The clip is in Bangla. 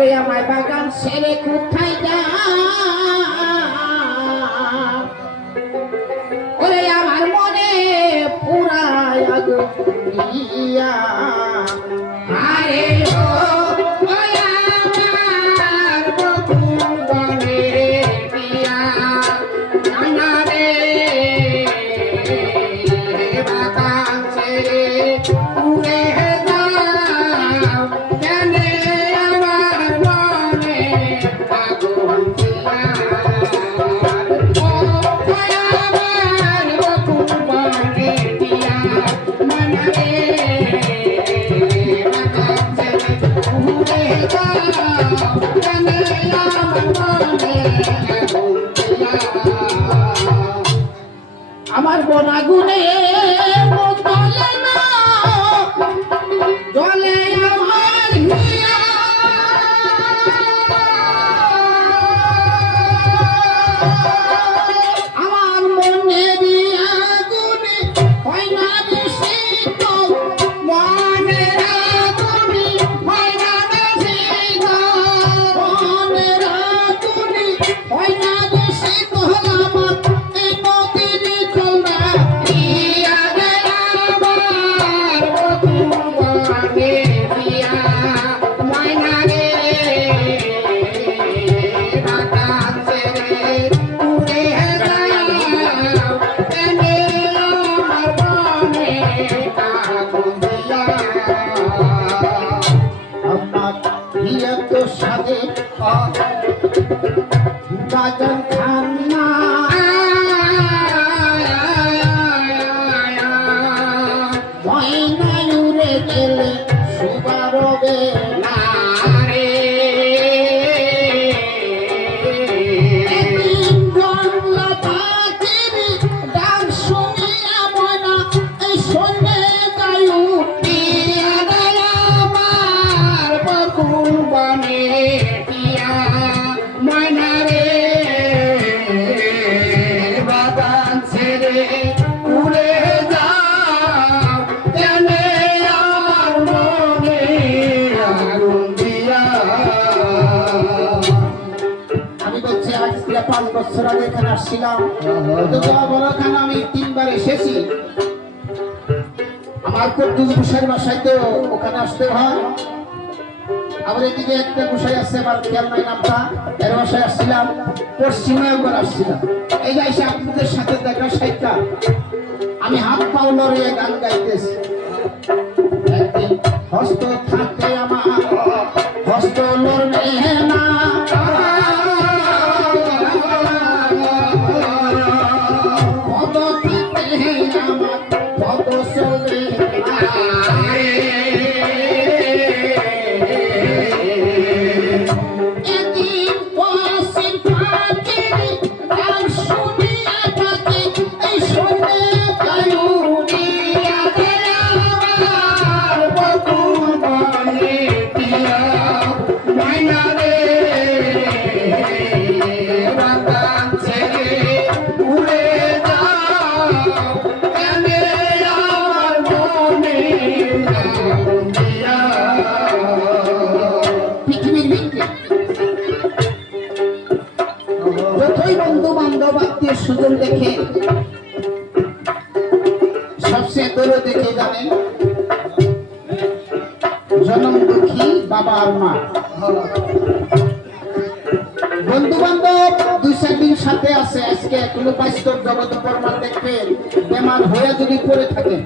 ওরে আমার বাগান ছেড়ে কোথায় যা ওরে আমার মনে পুরায় আগুন দিয়া আরে ও আমার বকুল বনে দিয়া নানা রে বাগান ছেড়ে উড়ে যাও জানে আমার মনে আগুন দিয়া ও আমার বকুল বনে দিয়া নানা রে বাগান ছেড়ে উড়ে যাও জানে আমার মনে আগুন দিয়া আমার বন আগুনে জ্বলে না জ্বলে আমার হিয়া আমার মনে আগুনে হয় না দূষিত মনের আগুনে হয় না দূষিত মনের আগুনে হয় না দূষিত আমার এই নদীর চলনা দিয়া রে আমার বকুল বনে দিয়া ময়না রে বাগান ছেড়ে উড়ে যাও এনে আমার বনে আগুন দিয়া আমার বিয়ে তো সাথে বাজান খান্না ময়না উড়ে গেলে সুবারবে না রে একদিন বাংলা পাখির ডাক শুনিয়া ময়না এই শোনে গায়ু দিয়া গেল আমার বকুল বনে দিয়া ময়না রে বাগান ছেড়ে উড়ে যাও জানে আমার মনে আগুন দিয়া আমি বলছি আজ থেকে 5 বছর আগে এখানে আসছিলাম তো বড় এখানে আমি 3 বার এসেছি আমার কুদ্দুস গোসাইয়ের বাসায় তো ওখানে আসতে হয় আবার এদিকে একটা গোসাই আছে আমার খেয়াল নাই নামটা এর বাসায় আসছিলাম পশ্চিমে একবার আসছিলাম এই যে এসে আপনাদের সাথে দেখা সাইটা আমি হাত পাও লড়িয়ে গান গাইতেছি একদিন হস্ত থাকতে আমার হস্ত লড়বে না পদ থাকতে আমার পদ চলবে না একদিন পশ্চিম পাখির ডাক শুনিয়া থাকি এই শোনে গায়ু দিয়া গেল আমার বকুল বনে দিয়া ময়না রে বাগান ছেড়ে উড়ে যাও জানে আমার মনে আগুন দিয়া পৃথিবীর ভিতরে যতই বন্ধু বান্ধব আত্মীয় স্বজন দেখে সবচেয়ে দূরে দেখে জানেন জনম দুঃখী বাবা আর মা বন্ধু বান্ধব 2-4 দিন সাথে আছে আজকে কোনো বাস্তব জগৎ প্রমাণ দেখবেন বেমার হয়ে যদি পড়ে থাকেন